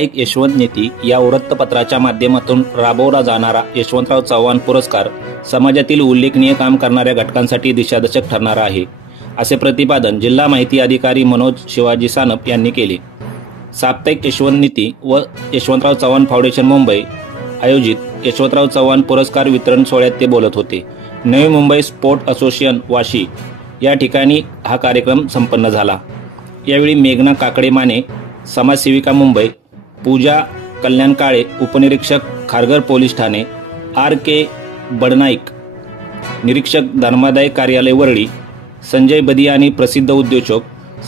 एक यशवंत नीती या वृत्तपत्राच्या माध्यमातून राबवला जाणारा यशवंतराव चव्हाण पुरस्कार समाजातील उल्लेखनीय काम करणाऱ्या घटकांसाठी दिशादर्शक ठरणारा आहे, असे प्रतिपादन जिल्हा माहिती अधिकारी मनोज शिवाजी सानप यांनी केले. साप्ताहिक यशवंत नीती व यशवंतराव चव्हाण फाउंडेशन मुंबई आयोजित यशवंतराव चव्हाण पुरस्कार वितरण सोहळ्यात ते बोलत होते. नवी मुंबई स्पोर्ट असोसिएशन वाशी या ठिकाणी हा कार्यक्रम संपन्न झाला. यावेळी मेघना काकडे माने समाजसेविका मुंबई, पूजा कल्याण काळे उपनिरीक्षक खारघर पोलीस ठाणे, RK बडनाईक निरीक्षक धर्मादाय कार्यालय वरळी, संजय बदियानी प्रसिद्ध उद्योजक,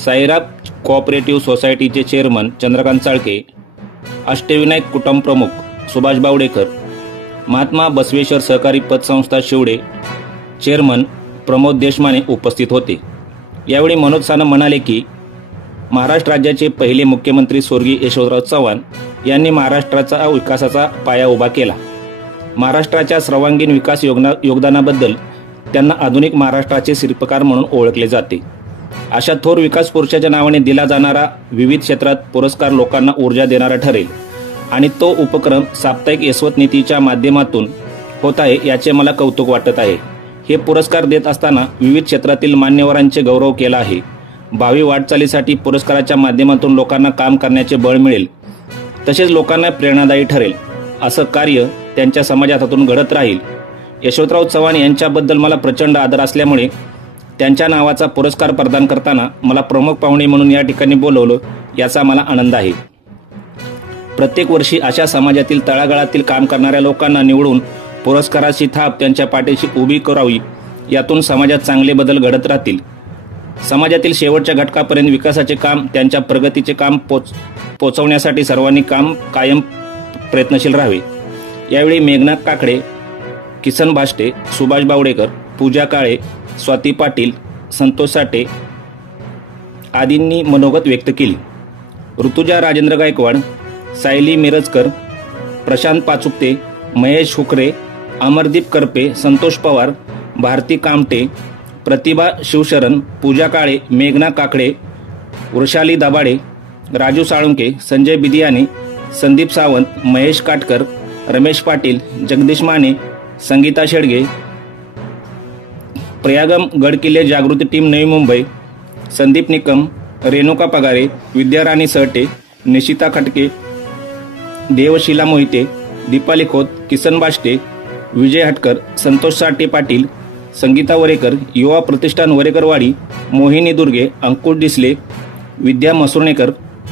साईराम कोऑपरेटिव्ह सोसायटीचे चेअरमन चंद्रकांत चाळके, अष्टविनायक कुटुंब प्रमुख सुभाष बावडेकर, महात्मा बसवेश्वर सहकारी पतसंस्था शिवडे चेअरमन प्रमोद देशमाने उपस्थित होते. यावेळी मनोज सानप म्हणाले की महाराष्ट्र राज्याचे पहिले मुख्यमंत्री स्वर्गीय यशवंतराव चव्हाण यांनी महाराष्ट्राचा विकासाचा पाया उभा केला. महाराष्ट्राच्या सर्वांगीण विकास योगदानाबद्दल त्यांना आधुनिक महाराष्ट्राचे शिल्पकार म्हणून ओळखले जाते. अशा थोर विकास पुरुषाच्या नावाने दिला जाणारा विविध क्षेत्रात पुरस्कार लोकांना ऊर्जा देणारा ठरेल आणि तो उपक्रम साप्ताहिक यशवंत नीतीच्या माध्यमातून होत आहे, याचे मला कौतुक वाटत आहे. हे पुरस्कार देत असताना विविध क्षेत्रातील मान्यवरांचे गौरव केला आहे. भावी वाटचालीसाठी पुरस्काराच्या माध्यमातून लोकांना काम करण्याचे बळ मिळेल, तसेच लोकांना प्रेरणादायी ठरेल. असं कार्य त्यांच्या समाजात हातून घडत राहील. यशवंतराव चव्हाण यांच्याबद्दल मला प्रचंड आदर असल्यामुळे त्यांच्या नावाचा पुरस्कार प्रदान करताना मला प्रमुख पाहुणे म्हणून या ठिकाणी बोलवलं, याचा मला आनंद आहे. प्रत्येक वर्षी अशा समाजातील तळागाळातील काम करणाऱ्या लोकांना निवडून पुरस्काराची थाप त्यांच्या पाठीशी उभी करावी, यातून समाजात चांगले बदल घडत राहतील. समाजातील शेवटच्या घटकापर्यंत विकासाचे काम, त्यांच्या प्रगतीचे काम पोचवण्यासाठी सर्वांनी कायम प्रयत्नशील राहावे. यावेळी मेघना काकडे, किसन भाष्टे, सुभाष बावडेकर, पूजा काळे, स्वाती पाटील, संतोष साठे आदींनी मनोगत व्यक्त केली. ऋतुजा राजेंद्र गायकवाड, सायली मिरजकर, प्रशांत पाचुकते, महेश हुकरे, अमरदीप करपे, संतोष पवार, भारती कामटे, प्रतिभा शिवशरण, पूजा काळे, मेघना काकडे, वृषाली दाभाडे, राजू साळुंके, संजय बिदियाने, संदीप सावंत, महेश काटकर, रमेश पाटील, जगदीश माने, संगीता शेडगे, प्रयागम गडकिल्ले जागृती टीम नवी मुंबई, संदीप निकम, रेणुका पगारे, विद्याराणी सरटे, निशिता खटके, देवशिला मोहिते, दीपाली खोत, किसन बाष्टे, विजय हटकर, संतोष साठे पाटील, संगीता वरेकर, युवा प्रतिष्ठान वरेकरवाडी, मोहिनी दुर्गे, अंकुश डिसले, विद्या मसुर्णेकर,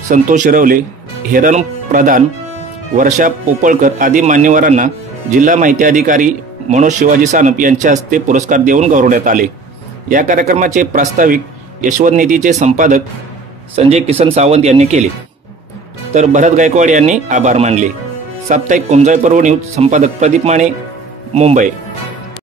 संतोष शिरवले, हेरन प्रधान, वर्षा पोपळकर आदी मान्यवरांना जिल्हा माहिती अधिकारी मनोज शिवाजी सानप यांच्या हस्ते पुरस्कार देऊन गौरवण्यात आले. या कार्यक्रमाचे प्रास्ताविक यशवंत नीतीचे संपादक संजय किसन सावंत यांनी केले, तर भरत गायकवाड यांनी आभार मानले. साप्ताहिक कुंजाई पर्व न्यूज संपादक प्रदीप माने, मुंबई.